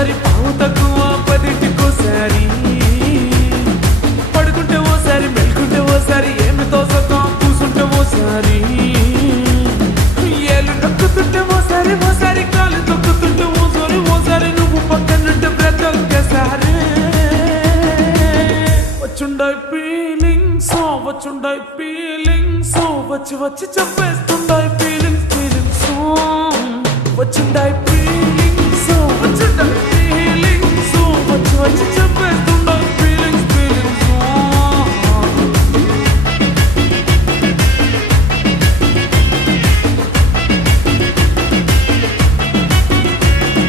ఓసారి పావు తక్కువ పదింటికోసారి పడుకుంటే ఓసారి మెల్కుంటే ఓసారి ఏమి తోసక కూసుంటే ఓసారి ఏళ్ళు నొక్కుతుంటే ఓసారి ఓసారి కాలు తొక్కుతుంటే ఓసారి ఓసారి నువ్వు పక్కనుంటే బ్రతొక్కసారి వచ్చుండాయి ఫీలింగ్స్ వచ్చుండాయి ఫీలింగ్స్ వచ్చి వచ్చి చెప్పేస్తుండాయి ఫీలింగ్స్ ఫీలింగ్స్ వచ్చుండాయి ఫీలింగ్స్ వచ్చుండాయి ఫీలింగ్స్ వచ్చి వచ్చి చెప్పేస్తుండాయి ఫీలింగ్స్ ఫీలింగ్స్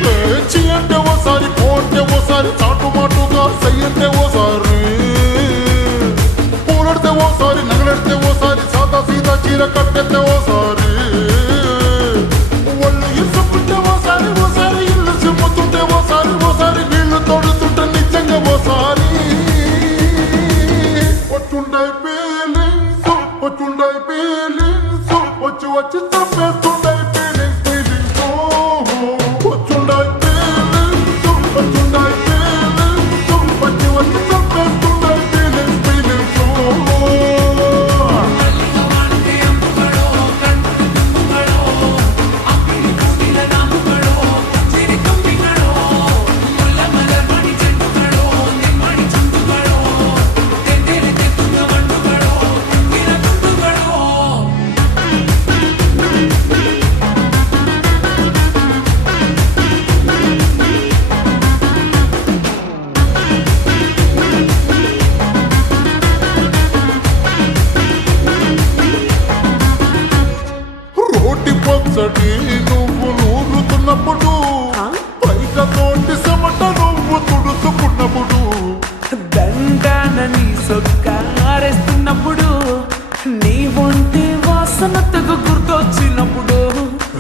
పేచి అంటే ఓసారి పోంటే ఓసారి చాటుమాటుగా సయ్యంటే ఓసారి పూలడితే ఓసారి నగలడితే ఓసారి సాదా సీదా చీర కట్టెత్తే ఓసారి ఒళ్ళు ఇసుకుంటే ఓసారి ఓసారి ఇల్లు సిమ్ముతుంటే ఓసారి ఓసారి నీళ్లు తోడుతుంటే నిజంగా ఓసారి వచ్చుండాయి ఫీలింగ్స్ వచ్చుండాయి ఫీలింగ్స్ వచ్చి వచ్చి చంపేస్తుండాయి ఫీలింగ్స్ ఫీలింగ్స్ వచ్చుండాయి ఫీలింగ్స్ వచ్చుండాయి ఫీలింగ్స్ వచ్చి వచ్చి చంపేస్తుండాయి ఫీలింగ్స్ ఫీలింగ్స్ రోటి పచ్చడి నువ్వు నూరుతున్నప్పుడు పైక తోటి సమట నువ్వు తుడుచుకున్నప్పుడు దండానని సొక్కారేస్తున్నప్పుడు నీ ఒంటి వాసనతకు గుర్తొచ్చినప్పుడు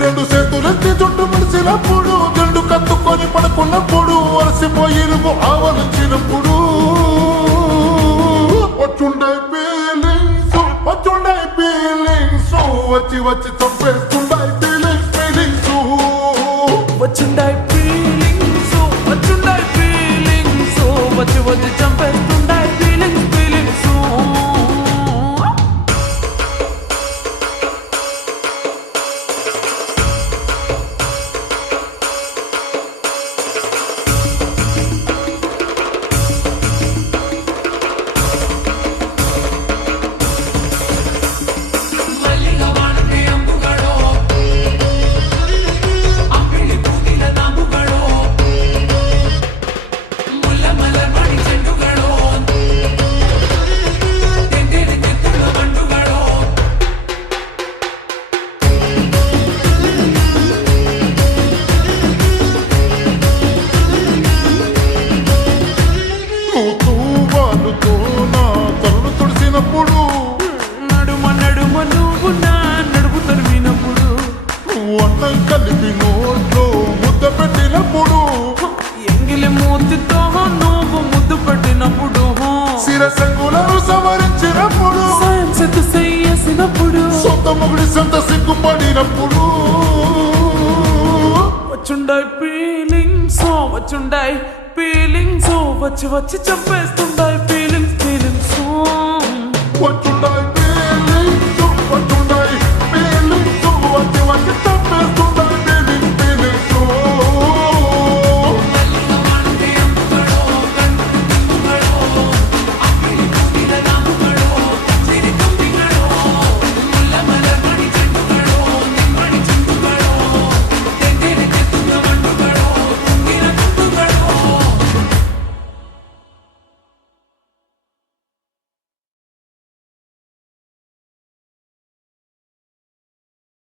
రెండు చేతులెత్తి చుట్టు మెడిసినప్పుడు జండు కత్తుకొని పడుకున్నప్పుడు వలసిపోయి నువ్వు ఆవలించినప్పుడు వచ్చుండాయి ఫీలింగ్స్ వచ్చుండాయి ఫీలింగ్స్ వచ్చి వచ్చి చంపేస్తుండాయి ఫీలింగ్స్ ఫీలింగ్స్ వచ్చుండాయి ఫీలింగ్స్ వచ్చుండాయి ఫీలింగ్స్ వచ్చి వచ్చి చంపేస్తుండాయి ఫీలింగ్స్ ఫీలింగ్స్ తూవాలుతో నా తలను తుడిసినప్పుడు నడుమ నడుమ నువ్వు నా నడుపు తరిమినప్పుడు అన్నం కలిపి నోట్లో ముద్ద పెట్టినప్పుడు ఎంగిలి మూతితో నువ్వు ముద్దు పెట్టినప్పుడు శిరసంగులను సవరించినప్పుడు సాయం సెత్తు చేసినప్పుడు సొంత మొగుడి సొంత సిగ్గుపడినప్పుడు వచ్చుండాయి ఫీలింగ్స్ వచ్చుండాయి ఫీలింగ్స్ వచ్చి వచ్చి చంపేస్తుండాయి ఫీలింగ్స్ ఫీలింగ్స్ వచ్చుండ